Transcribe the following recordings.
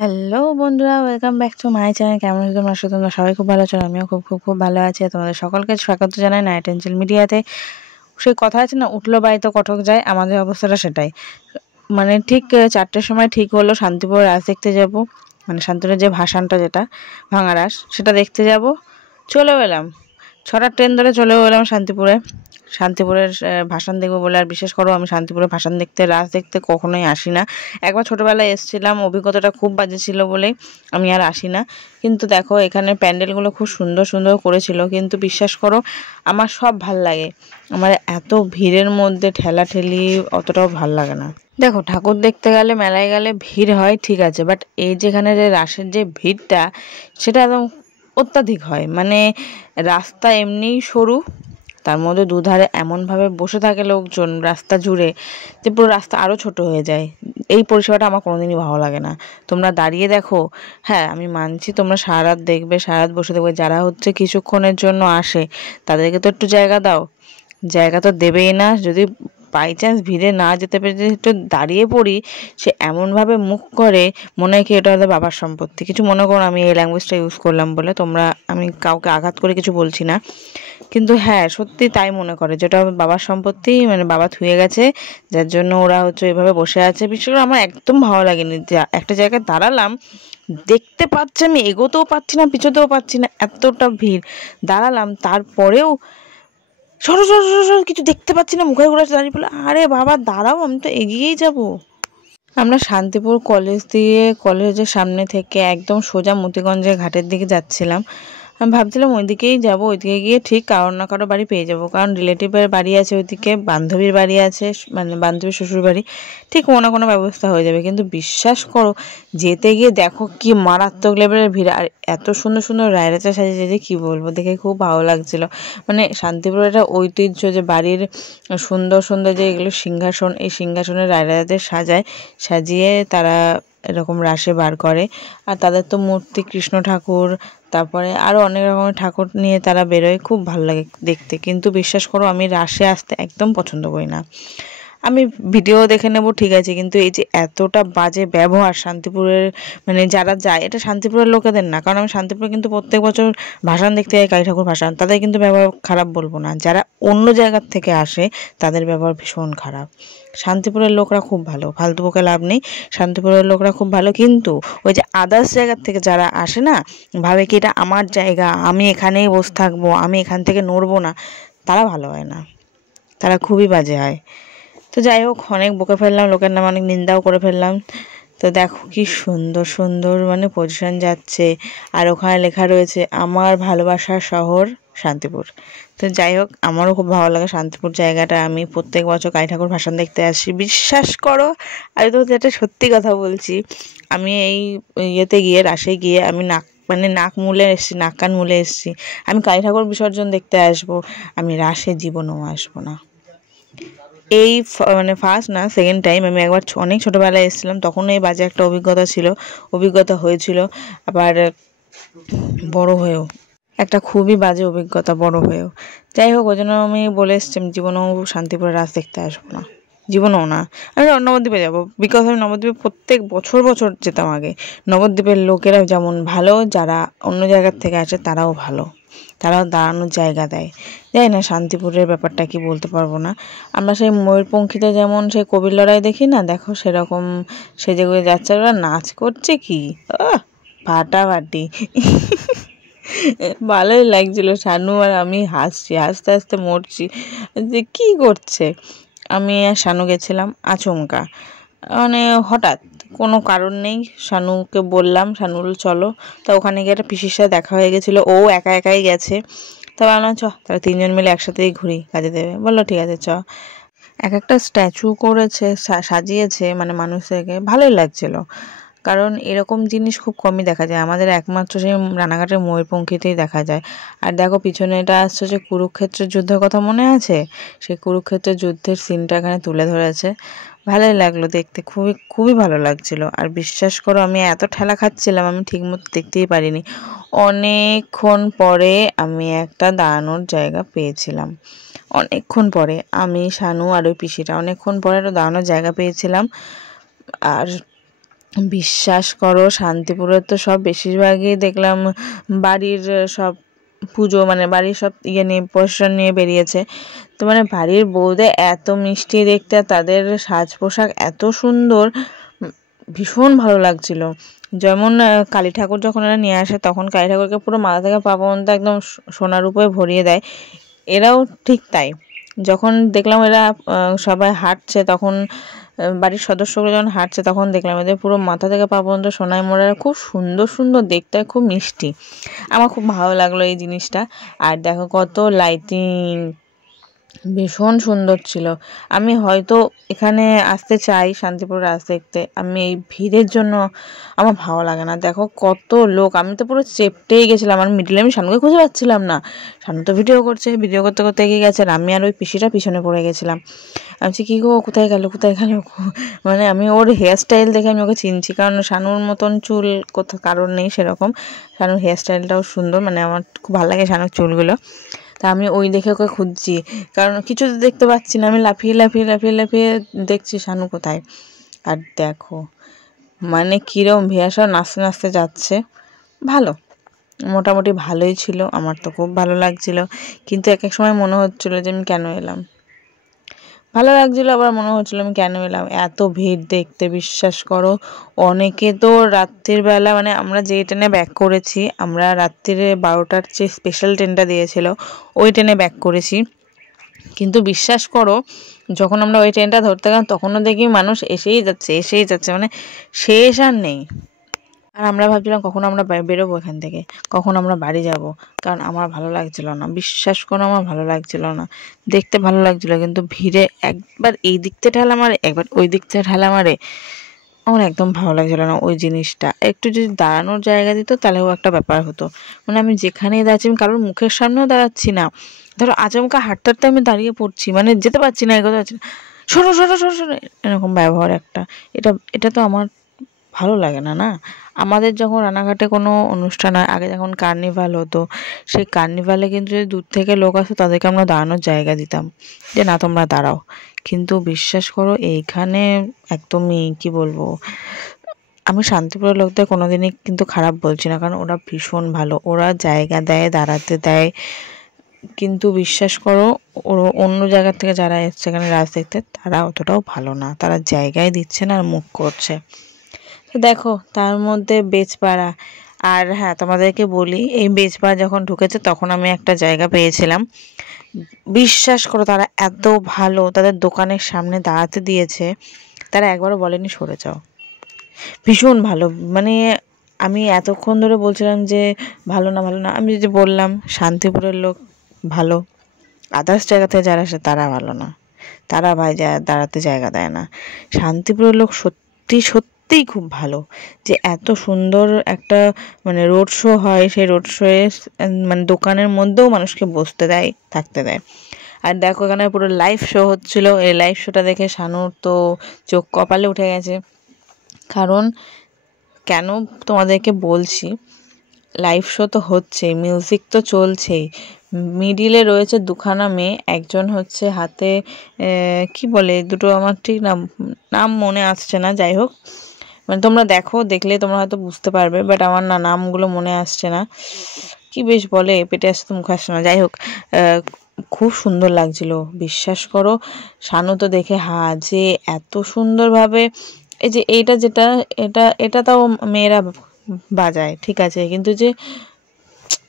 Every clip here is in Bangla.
হ্যালো বন্ধুরা, welcome back to my channel. কেমন আছো তোমরা? তোমরা সবাই খুব ভালো আছো, আমিও খুব খুব খুব ভালো আছি। তোমাদের সকলকে স্বাগত জানাই নাইট এঞ্জেল মিডিয়াতে। সেই কথা আছে না, উঠলো বাড়িতে কটক যায়, আমাদের অবস্থাটা সেটাই। মানে ঠিক 4টের সময় ঠিক হলো শান্তিপুর রাস দেখতে যাব, মানে শান্তিপুরের যে ভাসানটা, যেটা ভাঙা রাস, সেটা দেখতে যাব। চলেও এলাম, 6টার ট্রেন ধরে চলেও এলাম শান্তিপুরের ভাসান দেখবো বলে। আর বিশেষ করো, আমি শান্তিপুরের ভাসান দেখতে, রাস দেখতে কখনোই আসি না। একবার ছোটোবেলায় এসেছিলাম, অভিজ্ঞতাটা খুব বাজে ছিল বলেই আমি আর আসি না। কিন্তু দেখো, এখানে প্যান্ডেলগুলো খুব সুন্দর সুন্দর করেছিল, কিন্তু বিশ্বাস করো আমার সব ভাল লাগে। আমার এত ভিড়ের মধ্যে ঠেলাঠেলি অতটাও ভাল লাগে না। দেখো, ঠাকুর দেখতে গেলে, মেলায় গেলে ভিড় হয় ঠিক আছে, বাট এই যেখানে যে রাসের যে ভিড়টা, সেটা একদম অত্যাধিক হয়। মানে রাস্তা এমনিই সরু, তার মধ্যে দুধারে এমনভাবে বসে থাকে লোকজন রাস্তা জুড়ে, যে পুরো রাস্তা আরও ছোট হয়ে যায়। এই পরিষেবাটা আমার কোনোদিনই ভালো লাগে না। তোমরা দাঁড়িয়ে দেখো, হ্যাঁ আমি মানছি তোমরা সারা রাত দেখবে, সারা রাত বসে দেখবে, যারা হচ্ছে কিছুক্ষণের জন্য আসে তাদেরকে তো একটু জায়গা দাও। জায়গা তো দেবেই না। যদি বাই চান্স ভিড়ে না যেতে পেরে যদি একটু দাঁড়িয়ে পড়ি, সে এমনভাবে মুখ করে, মনে হয় কি এটা হয়তো বাবার সম্পত্তি। কিছু মনে করো, আমি এই ল্যাঙ্গুয়েজটা ইউজ করলাম বলে, তোমরা, আমি কাউকে আঘাত করে কিছু বলছি না, কিন্তু হ্যাঁ সত্যি তাই মনে করে, যেটা বাবার সম্পত্তি, মানে বাবা থুয়ে গেছে, যার জন্য ওরা হচ্ছে এভাবে বসে আছে। বিশেষ করে আমার একদম ভালো লাগেনি যে একটা জায়গায় দাঁড়ালাম, দেখতে পাচ্ছি আমি, এগোতেও পাচ্ছি না, পিছোতেও পাচ্ছি না, এতটা ভিড়। দাঁড়ালাম, তারপরেও সরো সরো সরো সরো, কিছু দেখতে পাচ্ছি না, মুখে ঘুরে দাঁড়িয়ে পড়লো। আরে বাবা দাঁড়াও, আমি তো এগিয়েই যাব। আমরা শান্তিপুর কলেজ দিয়ে, কলেজের সামনে থেকে একদম সোজা মতিগঞ্জের ঘাটের দিকে যাচ্ছিলাম। আমি ভাবছিলাম ওইদিকেই যাব, ওইদিকে গিয়ে ঠিক কারোর না কারো বাড়ি পেয়ে যাব, কারণ রিলেটিভের বাড়ি আছে ওইদিকে, বান্ধবীর বাড়ি আছে, মানে বান্ধবীর শ্বশুর বাড়ি, ঠিক কোনো না কোনো ব্যবস্থা হয়ে যাবে। কিন্তু বিশ্বাস করো, যেতে গিয়ে দেখো কি মারাত্মক লেভেলের ভিড়, আর এত সুন্দর সুন্দর রায়রাচা সাজিয়েছে যে কী বলবো, দেখে খুব ভালো লাগছিল। মানে শান্তিপুরের একটা ঐতিহ্য যে বাড়ির সুন্দর সুন্দর যে এগুলো সিংহাসন, এই সিংহাসনের রায়রাজাদের সাজিয়ে তারা এরকম রাসে বার করে। আর তাদের তো মূর্তি, কৃষ্ণ ঠাকুর, তারপরে আরও অনেক রকমের ঠাকুর নিয়ে তারা বেরোয়, খুব ভালো লাগে দেখতে। কিন্তু বিশ্বাস করো, আমি রাসে আসতে একদম পছন্দ করি না। আমি ভিডিও দেখে নেব ঠিক আছে, কিন্তু এই যে এতটা বাজে ব্যবহার শান্তিপুরের, মানে যারা যায়, এটা শান্তিপুরের লোকেদের না, কারণ আমি শান্তিপুরে কিন্তু প্রত্যেক বছর ভাসান দেখতে যাই, কালী ঠাকুর ভাসান, তাদের কিন্তু ব্যবহার খারাপ বলবো না। যারা অন্য জায়গার থেকে আসে তাদের ব্যবহার ভীষণ খারাপ। শান্তিপুরের লোকরা খুব ভালো, ফালতু বকে লাভ নেই, শান্তিপুরের লোকরা খুব ভালো। কিন্তু ওই যে আদার্স জায়গার থেকে যারা আসে না, ভাবে কি এটা আমার জায়গা, আমি এখানেই বসে থাকবো, আমি এখান থেকে নড়বো না, তারা ভালো হয় না, তারা খুবই বাজে হয়। তো যাই হোক, অনেক বকে ফেললাম, লোকের নামে অনেক নিন্দাও করে ফেললাম। তো দেখো কি সুন্দর সুন্দর মানে পজিশন যাচ্ছে, আর ওখানে লেখা রয়েছে আমার ভালোবাসার শহর শান্তিপুর। তো যাই হোক, আমারও খুব ভালো লাগে শান্তিপুর জায়গাটা। আমি প্রত্যেক বছর কালী ঠাকুর ভাসান দেখতে আসি, বিশ্বাস করো। আমি তো যেটা সত্যি কথা বলছি, আমি এই ইয়েতে গিয়ে, রাসে গিয়ে, আমি নাক মুলে এসেছি, নাক কান মুলে এসেছি। আমি কালী ঠাকুর বিসর্জন দেখতে আসবো, আমি রাসে জীবনেও আসবো না। এই মানে ফার্স্ট না, সেকেন্ড টাইম। আমি একবার অনেক ছোটোবেলায় এসেছিলাম, তখন এই বাজে একটা অভিজ্ঞতা হয়েছিল। আবার বড় হয়েও একটা খুবই বাজে অভিজ্ঞতা, বড় হয়েও। যাই হোক, ওই জন্য আমি বলে এসছি আমি জীবনেও শান্তিপুরের রাস দেখতে আসবো না, জীবনেও না। আমি নবদ্বীপে যাবো, বিকজ আমি নবদ্বীপে প্রত্যেক বছর বছর যেতাম আগে। নবদ্বীপের লোকেরা যেমন ভালো, যারা অন্য জায়গার থেকে আসে তারাও ভালো, তারাও দাঁড়ানোর জায়গা দেয়। যাই না, শান্তিপুরের ব্যাপারটা কি বলতে পারবো না। আমরা সেই ময়ূরপঙ্খীতে যেমন সেই কবির লড়াই দেখি না, দেখো সেরকম সেজেগুজে যাচ্ছে, ওরা নাচ করছে কি ফাটাফাটি। ভালোই লাগছিল, শানু আর আমি হাসছি, হাসতে হাসতে মরছি যে কী করছে। আমি আর শানু গেছিলাম আচমকা, মানে হঠাৎ, কোনো কারণ নেই। শানুকে বললাম, শানু বলল চলো। তা ওখানে গিয়ে একটা পিসির সাথে দেখা হয়ে গেছিলো, ও একা একাই গেছে। তা বললাম তাহলে 3জন মিলে একসাথেই ঘুরি, কাজে দেবে। বললো ঠিক আছে চ। এক একটা স্ট্যাচু করেছে, সাজিয়েছে, মানে মানুষদেরকে, ভালোই লাগছিল। কারণ এরকম জিনিস খুব কমই দেখা যায়, আমাদের একমাত্র সেই রানাঘাটের ময়ূরপঙ্খীতেই দেখা যায়। আর দেখো পিছনে এটা আসছে যে কুরুক্ষেত্রের যুদ্ধের কথা মনে আছে, সেই কুরুক্ষেত্রের যুদ্ধের সিনটা এখানে তুলে ধরেছে। ভালোই লাগলো দেখতে, খুবই খুবই ভালো লাগছিল। আর বিশ্বাস করো, আমি এত ঠেলা খাচ্ছিলাম, আমি ঠিকমতো দেখতেই পারিনি। অনেকক্ষণ পরে আমি একটা দাঁড়ানোর জায়গা পেয়েছিলাম, অনেকক্ষণ পরে। আমি, শানু আর ওই পিসিটা অনেকক্ষণ পরে একটা দাঁড়ানোর জায়গা পেয়েছিলাম। আর বিশ্বাস করো শান্তিপুরের তো সব বেশিরভাগই দেখলাম বাড়ির সব পুজো মানে বাড়ির সব নিয়ে প্রসেশন নিয়ে বেরিয়েছে। তো মানে বাড়ির বউদের এত মিষ্টি দেখতে, তাদের সাজ পোশাক এত সুন্দর, ভীষণ ভালো লাগছিল। যেমন কালী ঠাকুর যখন এরা নিয়ে আসে তখন কালী ঠাকুরকে পুরো মাথা থেকে পা পর্যন্ত একদম সোনার উপরে ভরিয়ে দেয়। এরাও ঠিক তাই। যখন দেখলাম এরা সবাই হাঁটছে তখন বাড়ির সদস্যগুলো যখন হাঁটছে তখন দেখলাম এদের পুরো মাথা থেকে পা পর্যন্ত সোনায় মোড়া, খুব সুন্দর সুন্দর দেখতে, খুব মিষ্টি। আমার খুব ভালো লাগলো এই জিনিসটা। আর দেখো কত লাইটিং, ভীষণ সুন্দর ছিল। আমি হয়তো এখানে আসতে চাই, শান্তিপুর রাস দেখতে, আমি এই ভিড়ের জন্য আমার ভালো লাগে না। দেখো কত লোক, আমি তো পুরো চেপটেই গেছিলাম, আর মিডিলে আমি শানুকে খুঁজে পাচ্ছিলাম না। শানু তো ভিডিও করছে, ভিডিও করতে করতে এগিয়ে গেছে, আর আমি আর ওই পিসিটা পিছনে পড়ে গেছিলাম। আমি বলছি কী গো, কোথায় গেল কোথায় গেল, মানে আমি ওর হেয়ার স্টাইল দেখে আমি ওকে চিনছি, কারণ শানুর মতন চুল কোথাও কারোর নেই সেরকম। শানুর হেয়ার স্টাইলটাও সুন্দর, মানে আমার খুব ভালো লাগে শানুর চুলগুলো। তা আমি ওই দেখে ওকে খুঁজছি, কারণ কিছু তো দেখতে পাচ্ছি না, আমি লাফিয়ে লাফিয়ে লাফিয়ে লাফিয়ে দেখছি শানু কোথায়। আর দেখো মানে কীরকম ভিয়াসা নাচতে নাচতে যাচ্ছে। ভালো, মোটামুটি ভালোই ছিল, আমার তো খুব ভালো লাগছিল। কিন্তু এক এক সময় মনে হচ্ছিলো যে আমি কেন এলাম, ভালো লাগছিলো, আবার মনে হচ্ছিলো আমি কেন এলাম, এত ভিড় দেখতে। বিশ্বাস করো অনেকে তো রাত্রির বেলা, মানে আমরা যে ট্রেনে ব্যাক করেছি, আমরা রাত্রিরে 12টার যে স্পেশাল ট্রেনটা দিয়েছিল ওই ট্রেনে ব্যাক করেছি। কিন্তু বিশ্বাস করো যখন আমরা ওই ট্রেনটা ধরতে গেলাম তখনও দেখি মানুষ এসেই যাচ্ছে এসেই যাচ্ছে, মানে শেষ আর নেই। আর আমরা ভাবছিলাম কখন আমরা বেরোবো এখান থেকে, কখন আমরা বাড়ি যাব, কারণ আমার ভালো লাগছিল না। বিশ্বাস করো আমার ভালো লাগছিল না, দেখতে ভালো লাগছিল কিন্তু ভিড়ে একবার এই দিক থেকে ঠেলা মারে একবার ওই দিক থেকে ঠেলা মারে, আমার একদম ভালো লাগছিল না ওই জিনিসটা। একটু যদি দাঁড়ানোর জায়গা দিত তাহলেও একটা ব্যাপার হতো, মানে আমি যেখানেই দাঁড়াচ্ছি, আমি কারোর মুখের সামনেও দাঁড়াচ্ছি না, ধরো আচমকা হাঁটতে হাঁটতে আমি দাঁড়িয়ে পড়ছি, মানে যেতে পারছি না, এগোতে পারছি না, সরো সরো সরো সরো, এরকম ব্যবহার একটা। এটা এটা তো আমার ভালো লাগে না। না, আমাদের যখন রানাঘাটে কোনো অনুষ্ঠান হয়, আগে যখন কার্নিভাল হতো, সেই কার্নিভালে কিন্তু যদি দূর থেকে লোক আসতো তাদেরকে আমরা দাঁড়ানোর জায়গা দিতাম, যে না তোমরা দাঁড়াও। কিন্তু বিশ্বাস করো এইখানে একদমই কি বলবো, আমি শান্তিপুরের লোকদের কোনোদিনই কিন্তু খারাপ বলছি না, কারণ ওরা ভীষণ ভালো, ওরা জায়গা দেয়, দাঁড়াতে দেয়। কিন্তু বিশ্বাস করো অন্য জায়গা থেকে যারা এসছে এখানে রাজ দেখতে, তারা অতটাও ভালো না, তারা জায়গায় দিচ্ছে না আর মুখ করছে। দেখো তার মধ্যে বেজপাড়া, আর হ্যাঁ তোমাদেরকে বলি, এই বেজপাড়া যখন ঢুকেছে তখন আমি একটা জায়গা পেয়েছিলাম। বিশ্বাস করো তারা এত ভালো, তাদের দোকানের সামনে দাঁড়াতে দিয়েছে, তারা একবারও বলেনি সরে যাও। ভীষণ ভালো, মানে আমি এতক্ষণ ধরে বলছিলাম যে ভালো না ভালো না, আমি যে বললাম শান্তিপুরের লোক ভালো, আদার্স জায়গা থেকে যারা আসে তারা ভালো না, তারা ভাই দাঁড়াতে জায়গা দেয় না। শান্তিপুরের লোক সত্যি সত্যিই খুব ভালো, যে এত সুন্দর একটা মানে রোড শো হয়, সেই রোড শোয়ে মানে দোকানের মধ্যেও মানুষকে বসতে দেয়, থাকতে দেয়। আর দেখো এখানে পুরো লাইভ শো হচ্ছিল, এই লাইভ শোটা দেখে শানুর তো চোখ কপালে উঠে গেছে। কারণ কেন তোমাদেরকে বলছি, লাইভ শো তো হচ্ছেই, মিউজিক তো চলছেই, মিডিলে রয়েছে দুখানা মেয়ে, একজন হচ্ছে হাতে কি বলে দুটো, আমার ঠিক নাম মনে আসছে না, যাই হোক মানে তোমরা দেখো, দেখলে তোমরা হয়তো বুঝতে পারবে, বাট আমার না নামগুলো মনে আসছে না, কি বেশ বলে পেটে আসছে তো মুখে আসছে না, যাই হোক খুব সুন্দর লাগছিল। বিশ্বাস করো শানু তো দেখে যে এত সুন্দরভাবে, এই যে এইটা যেটা এটা এটা তাও মেয়েরা বাজায় ঠিক আছে, কিন্তু যে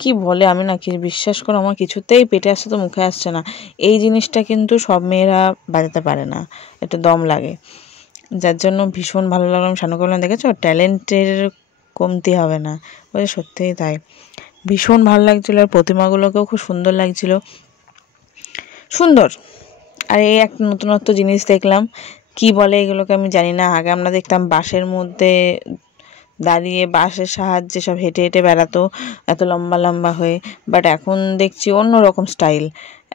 কি বলে আমি না, কি বিশ্বাস করো আমার কিছুতেই পেটে আসছে তো মুখে আসছে না, এই জিনিসটা কিন্তু সব মেয়েরা বাজাতে পারে না, একটু দম লাগে, যার জন্য ভীষণ ভালো লাগলো। আমি শানুকে বললাম দেখেছো ট্যালেন্টের কমতি হবে না, বলে সত্যিই তাই, ভীষণ ভালো লাগছিলো। আর প্রতিমাগুলোকেও খুব সুন্দর লাগছিল, সুন্দর। আর এই একটা নতুনত্ব জিনিস দেখলাম, কি বলে এগুলোকে আমি জানি না, আগে আমরা দেখতাম বাঁশের মধ্যে দাঁড়িয়ে বাঁশের সাহায্যে সব হেঁটে হেঁটে বেড়াতো এত লম্বা লম্বা হয়ে, বাট এখন দেখছি অন্য রকম স্টাইল,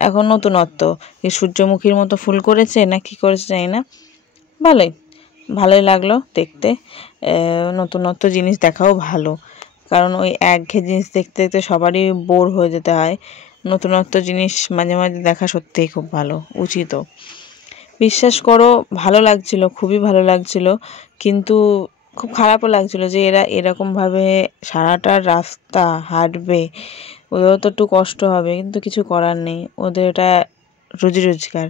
এখন নতুনত্ব, এই সূর্যমুখীর মতো ফুল করেছে না কি করেছে জানি না, ভালোই ভালোই লাগলো দেখতে। নতুনত্ব জিনিস দেখাও ভালো, কারণ ওই একঘেয়ে জিনিস দেখতে দেখতে সবারই বোর হয়ে যেতে হয়, নতুনত্ব জিনিস মাঝে মাঝে দেখা সত্যিই খুব ভালো, উচিতও। বিশ্বাস করো ভালো লাগছিল, খুবই ভালো লাগছিল, কিন্তু খুব খারাপও লাগছিল যে এরা এরকমভাবে সারাটা রাস্তা হাঁটবে, ওদেরও তো একটু কষ্ট হবে, কিন্তু কিছু করার নেই, ওদের এটা রুজি রোজগার।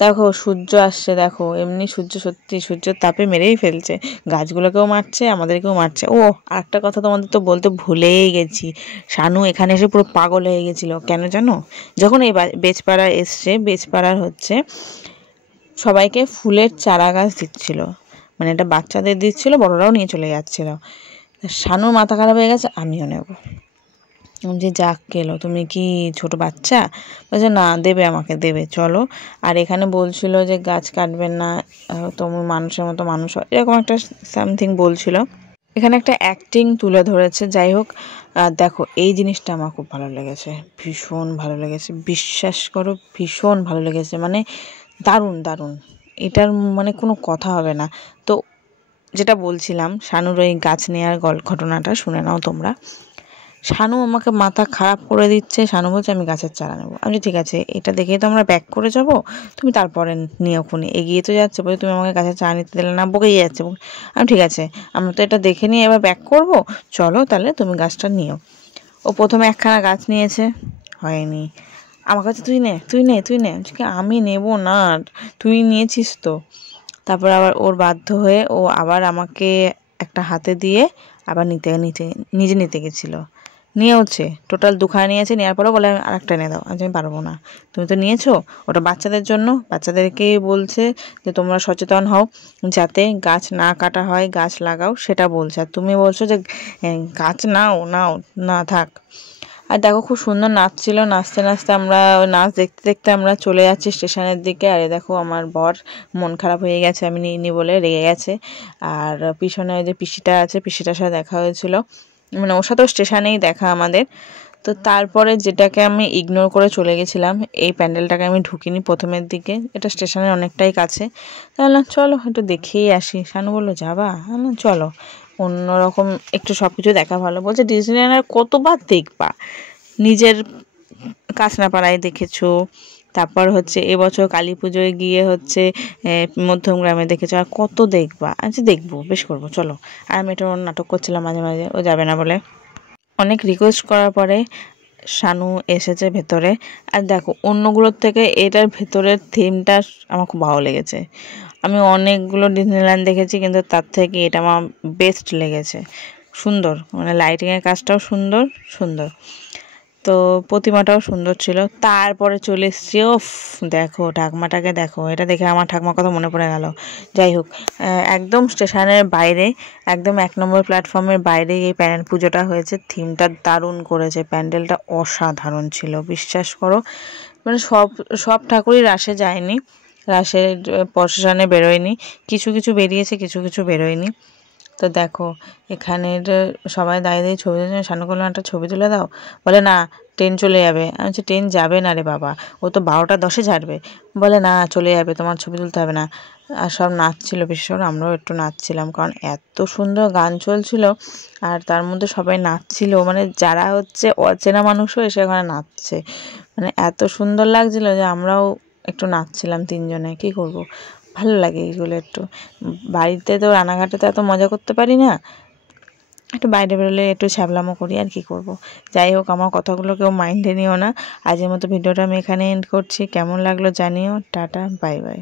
দেখো সূর্য আসছে, দেখো এমনি সূর্য সত্যি সূর্যের তাপে মেরেই ফেলছে, গাছগুলোকেও মারছে আমাদেরকেও মারছে। ও আরেকটা কথা তোমাদের তো বলতে ভুলেই গেছি, শানু এখানে এসে পুরো পাগল হয়ে গেছিলো। কেন জানো? যখন এই বেজপাড়া এসছে, বেজপাড়ার হচ্ছে সবাইকে ফুলের চারা গাছ দিচ্ছিল, মানে এটা বাচ্চাদের দিচ্ছিল, বড়রাও নিয়ে চলে যাচ্ছিল। শানুর মাথা খারাপ হয়ে গেছে, আমিও নেব। যে যাক গেলো, তুমি কি ছোট বাচ্চা? বলছে না, দেবে, আমাকে দেবে, চলো। আর এখানে বলছিল যে গাছ কাটবেন না, তুমি মানুষের মতো মানুষ হয়, এরকম একটা সামথিং বলছিল। এখানে একটা অ্যাক্টিং তুলে ধরেছে। যাই হোক, দেখো এই জিনিসটা আমার খুব ভালো লেগেছে, ভীষণ ভালো লেগেছে, বিশ্বাস করো ভীষণ ভালো লেগেছে, মানে দারুণ দারুণ, এটার মানে কোনো কথা হবে না। তো যেটা বলছিলাম, শানুর ওই গাছ নেওয়ার ঘটনাটা শুনে নাও তোমরা। শানু আমাকে মাথা খারাপ করে দিচ্ছে, শানু বলছে আমি গাছের চারা নেবো। আমি ঠিক আছে, এটা দেখেই তো আমরা ব্যাক করে যাব, তুমি তারপরে নিয়ে ওখানে এগিয়ে তো যাচ্ছে, বলে তুমি আমাকে গাছের চারা নিতে দিলে না, বকেই যাচ্ছে। আমি ঠিক আছে, আমরা তো এটা দেখে নিয়ে এবার ব্যাক করবো, চলো তাহলে তুমি গাছটা নিও। ও প্রথমে একখানা গাছ নিয়েছে, হয়নি। আমার কাছে তুই নে তুই নে তুই নে, আমি নেব না, তুই নিয়েছিস তো। তারপর আবার ওর বাধ্য হয়ে ও আবার আমাকে একটা হাতে দিয়ে আবার নিজে নিতে গেছিলো। নিয়েওছে, টোটাল দুখানা নিয়েছে, নেওয়ার পরেও বলে আর একটা এনে দাও। আমি পারবো না, তুমি তো নিয়েছো, ওটা বাচ্চাদের জন্য, বাচ্চাদেরকেই বলছে যে তোমরা সচেতন হও যাতে গাছ না কাটা হয়, গাছ লাগাও, সেটা বলছে। আর তুমি বলছো যে গাছ নাও নাও, না থাক। আর দেখো খুব সুন্দর নাচ ছিল, নাচতে নাচতে আমরা নাচ দেখতে দেখতে আমরা চলে যাচ্ছি স্টেশনের দিকে। আর দেখো আমার বর মন খারাপ হয়ে গেছে, আমি নিইনি বলে রেগে গেছে। আর পিছনে ওই যে পিসিটা আছে, পিসিটার সাথে দেখা হয়েছিল, মানে ওর সাথেও স্টেশনেই দেখা আমাদের। তো তারপরে যেটাকে আমি ইগনোর করে চলে গেছিলাম, এই প্যান্ডেলটাকে আমি ঢুকিনি প্রথমের দিকে, এটা স্টেশনের অনেকটাই কাছে। তাহলে চলো একটু দেখেই আসি। শানু বললো যাবা? চলো, অন্যরকম একটু সব কিছু দেখা ভালো। বলছে ডিজনিল্যান্ড আর কতবার দেখবা, নিজের কাঁচরাপাড়ায় দেখেছো, তারপর হচ্ছে এবছর কালী পুজোয় গিয়ে হচ্ছে মধ্যমগ্রামে দেখেছো, আর কত দেখবা? আচ্ছা দেখবো, বেশ করবো, চলো। আর আমি এটা নাটক করছিলাম মাঝে মাঝে, ও যাবে না বলে। অনেক রিকোয়েস্ট করার পরে শানু এসেছে ভেতরে। আর দেখো অন্যগুলোর থেকে এটার ভেতরের থিমটা আমার খুব ভালো লেগেছে। আমি অনেকগুলো ডিজনিল্যান্ড দেখেছি, কিন্তু তার থেকে এটা আমার বেস্ট লেগেছে। সুন্দর, মানে লাইটিংয়ের কাজটাও সুন্দর সুন্দর, তো প্রতিমাটাও সুন্দর ছিল। তারপরে চলে এসছি, ওফ দেখো ঠাকমাটাকে দেখো, এটা দেখে আমার ঠাকমার কথা মনে পড়ে গেল। যাই হোক, একদম স্টেশনের বাইরে, একদম 1 নম্বর প্ল্যাটফর্মের বাইরে এই প্যান্ডেল পুজোটা হয়েছে। থিমটা দারুণ করেছে, প্যান্ডেলটা অসাধারণ ছিল, বিশ্বাস করো। মানে সব সব ঠাকুরই রাসে যায়নি, রাসের প্রসেশনে বেরোয়নি, কিছু কিছু বেরিয়েছে, কিছু কিছু বেরোয়নি। তো দেখো এখানের সবাই দাঁড়িয়ে দাঁড়িয়ে ছবি তুলছে। শানু করলাম একটা ছবি তুলে দাও, বলে না ট্রেন চলে যাবে। আমি বলছি ট্রেন যাবে না রে বাবা, ও তো 12টা 10-এ ছাড়বে। বলে না চলে যাবে, তোমার ছবি তুলতে হবে না। আর সব নাচছিল, বিশেষ করে আমরাও একটু নাচছিলাম, কারণ এত সুন্দর গান চলছিল, আর তার মধ্যে সবাই নাচছিল, মানে যারা হচ্ছে অচেনা মানুষও এসে ওখানে নাচছে, মানে এত সুন্দর লাগছিল যে আমরাও একটু নাচছিলাম 3 জনে। কি করব, ভালো লাগে এইগুলো একটু। বাড়িতে তো রানাঘাটে তো এত মজা করতে পারি না, একটু বাইরে বেরোলে একটু ছ্যাবলামো করি, আর কি করব। যাই হোক, আমার কথাগুলো কেউ মাইন্ডে নিও না। আজকের মতো ভিডিওটা আমি এখানে এন্ড করছি। কেমন লাগলো জানিও। Tata, bye bye.